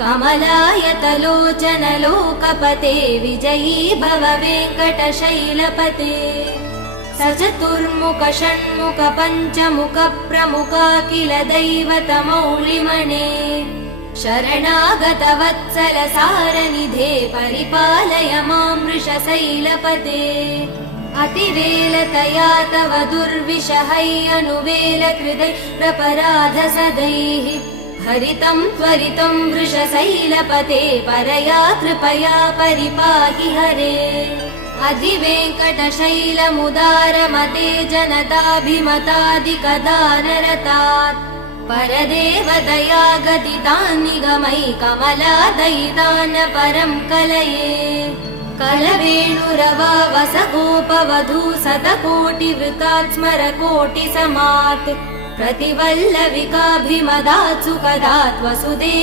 कमलायतलोचनलोकपते विजयी भव वेङ्कटशैलपते सचतुर्मुख षण्मुख पञ्चमुख प्रमुखाखिल दैवतमौलिमणे शरणागत वत्सल सारनिधे परिपालय मां वृषशैलपते अतिवेलतया तव दुर्विषहै अनुवेलकृदै प्रपराध सदैः हरितं त्वरितं वृषशैलपते परया कृपया परिपाहि हरे अधिवेङ्कटशैलमुदारमते जनताभिमतादिकदानरतात् परदेवदया गदितान् निगमै कमलादयितान् परं कलये कलवेणुरवावसगोपवधू शतकोटिवृतात् स्मरकोटिसमात् प्रतिवल्लविकाभिमदात् सुखदात् वसुदेव